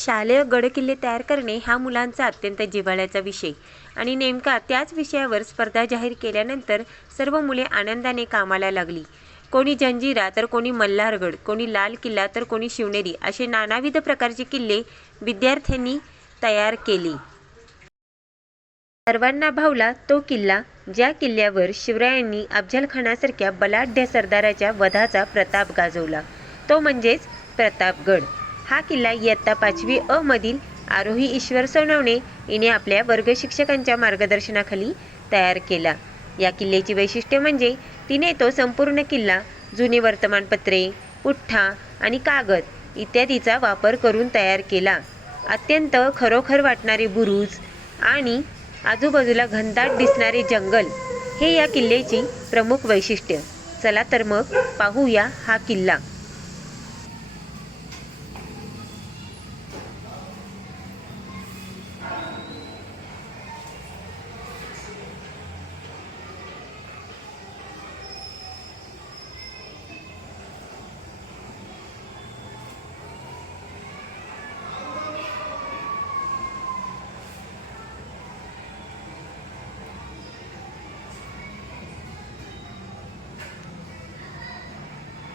शालेय गडकिल्ले तयार करणे हा मुलांचा अत्यंत जिव्हाळ्याचा विषय आणि नेमका त्याच विषयावर स्पर्धा जाहीर केल्यानंतर सर्व मुले आनंदाने कामाला लागली. कोणी जंजिरा तर कोणी मल्हारगड, कोणी लाल किल्ला तर कोणी शिवनेरी असे नानाविध प्रकारचे किल्ले विद्यार्थ्यांनी तयार केले. सर्वांना भावला तो किल्ला ज्या किल्ल्यावर शिवरायांनी अफजलखानासारख्या बलाढ्य सरदाराच्या वधाचा प्रताप गाजवला, तो म्हणजेच प्रतापगड. हा किल्ला इयत्ता 5वी अ मधील आरोही ईश्वर सोनवणे हिने आपल्या वर्गशिक्षकांच्या मार्गदर्शनाखाली तयार केला. या किल्ल्याची वैशिष्ट्य म्हणजे तिने तो संपूर्ण किल्ला जुनी वर्तमानपत्रे, पुठ्ठा आणि कागद इत्यादीचा वापर करून तयार केला. अत्यंत खरोखर वाटणारे बुरुज आणि आजूबाजूला घनदाट दिसणारे जंगल हे या किल्ल्याची प्रमुख वैशिष्ट्य. चला तर मग पाहूया हा किल्ला.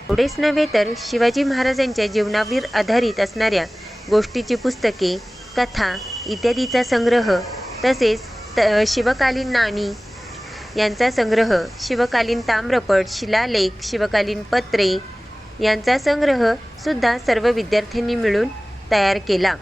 एवढेच नव्हे तर शिवाजी महाराजांच्या जीवनावर आधारित असणाऱ्या गोष्टीची पुस्तके, कथा इत्यादीचा संग्रह, तसेच शिवकालीन नाणी यांचा संग्रह, शिवकालीन ताम्रपट, शिलालेख, शिवकालीन पत्रे यांचा संग्रह सुद्धा सर्व विद्यार्थ्यांनी मिळून तयार केला.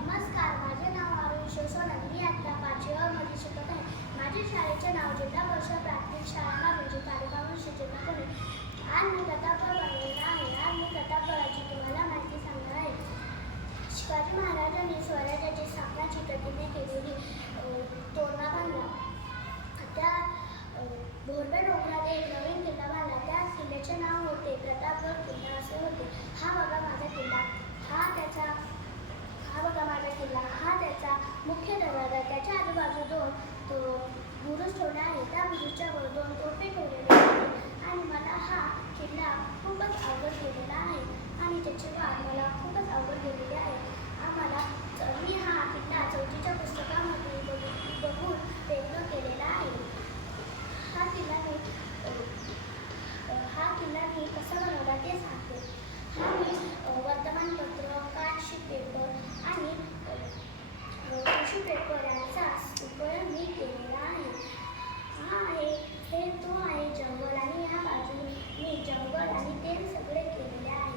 नमस्कार, माझे नाव आरोही ईश्वर सोनवणे. मी आता 5वी अ मध्ये शिकत आहे. माझ्या शाळेचे नाव जिल्हा परिषद प्राथमिक शाळा नागोजी, तालुका मुळशी, जिल्हा पुणे. आज मी प्रतापगड बनवलेला आहे. आज मी प्रतापगडाची तुम्हाला माहिती सांगणार आहे. शिवाजी महाराजांनी स्वराज्याची स्थापनाची प्रतिज्ञा केलेली तोरणा बांधला. त्या भोरवे डोंगरात एक नवीन किल्ला बांधला. त्या किल्ल्याचे नाव होते प्रतापगड किल्ला असे होते. हा बघा माझा किल्ला, हा त्याचा मुख्य दरवाजा. त्याच्या आजूबाजू 2 बुरुज ठेवले आहेत. त्या बुरुजच्या वर 2 तोफे ठेवलेले आहेत आणि मला हा किल्ला खूपच आवडत गेलेला आहे आणि त्याचे वाद मला खूपच आवडत गेलेले आहे. मी हा किल्ला 4वीच्या पुस्तकामध्ये बघून प्रयत्न केलेला आहे. हा किल्ला मी कसा बनवला ते सांगते. हा मी वर्तमानपत्र, कार्डशीट पेपर आणि टिश्यू पेपर यांचा उपयोग मी केलेला आहे. तो आहे जंगल आणि या बाजूने मी जंगल आणि ते सगळे केलेले आहे.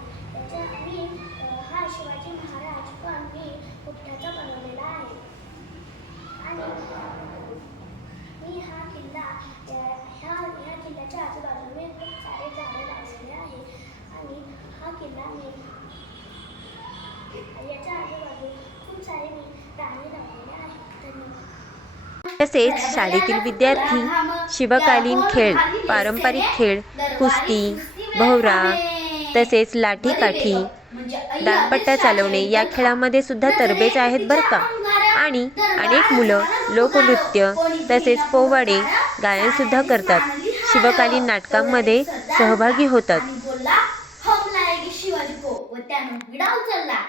हा शिवाजी महाराज पण मी पुठ्ठ्याचा बनवलेला आहे आणि मी हा किल्ला ह्या किल्ल्याच्या आजूबाजूने खूप सारे झाडे लावलेले आहे आणि हा किल्ला मी याच्या आजूबाजू खूप सारे मी प्राणी लावलेले आहे. धन्यवाद. तसेच शाळेतील विद्यार्थी शिवकालीन खेळ, पारंपरिक खेळ, कुस्ती, भोवरा, तसेच लाठीकाठी दांडपट्टा चालवणे या खेळामध्ये सुद्धा तरबेज आहेत बरं का. आणि अनेक मुलं लोकनृत्य तसेच पोवाडे गायनसुद्धा करतात. शिवकालीन नाटकांमध्ये सहभागी होतात. शिवाजी को व त्यानं विडा उचलला.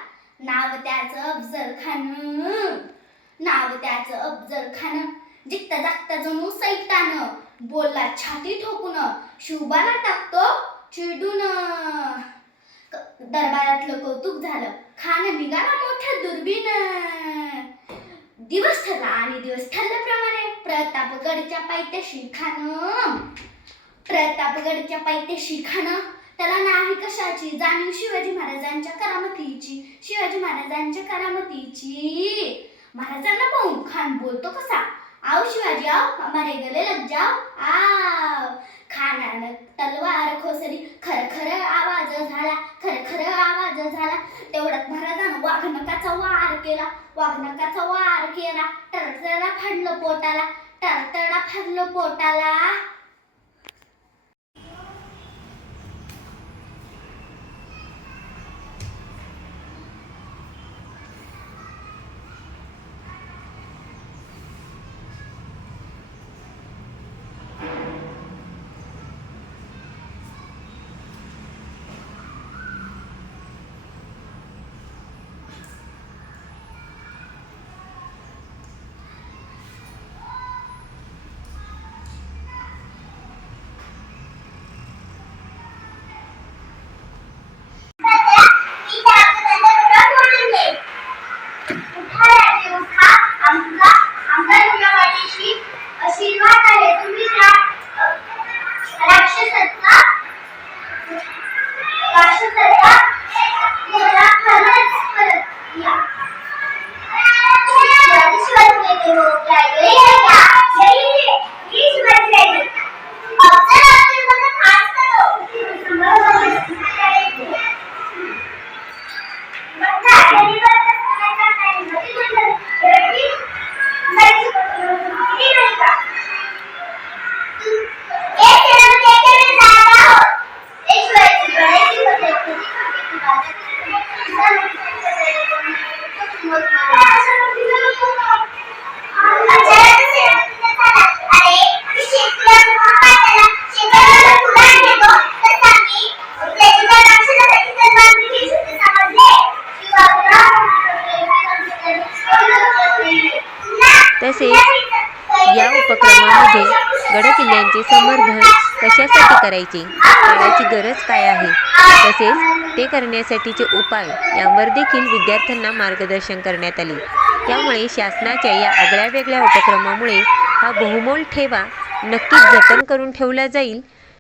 नाव त्याचं अफजल खान जिकता जागता जणू सैतान. बोलला छाती ठोकून, शिवबाला टाकतो चिडून. दरबारातलं कौतुक झालं, खान निघाला मोठ्या दुर्बीन. दिवस ठरला आणि दिवस ठरल्याप्रमाणे प्रतापगडच्या पायथ्याशी खान. त्याला नाही कशाची जाणीव शिवाजी महाराजांच्या करामतीची. महाराजांना पाहून खान बोलतो कसा, आओ शिवाजी आओ, हमारे गले लग जाओ आओ. खानानं तलवार खोसली, खर आवाज झाला. तेवढ्यात महाराजानं वाघनकाचा वार केला. टरटरा फाडलं पोटाला. आशीर्वाद आहे तुम्ही राक्षसाचा तसेच या उपक्रमामध्ये गडकिल्ल्यांचे संवर्धन कशासाठी करायचे, काळाची गरज काय आहे, तसेच ते करण्यासाठीचे उपाय यावर देखील विद्यार्थ्यांना मार्गदर्शन करण्यात आले. त्यामुळे शासनाच्या या आगळ्या वेगळ्या उपक्रमामुळे हा बहुमोल ठेवा नक्कीच जतन करून ठेवला जाईल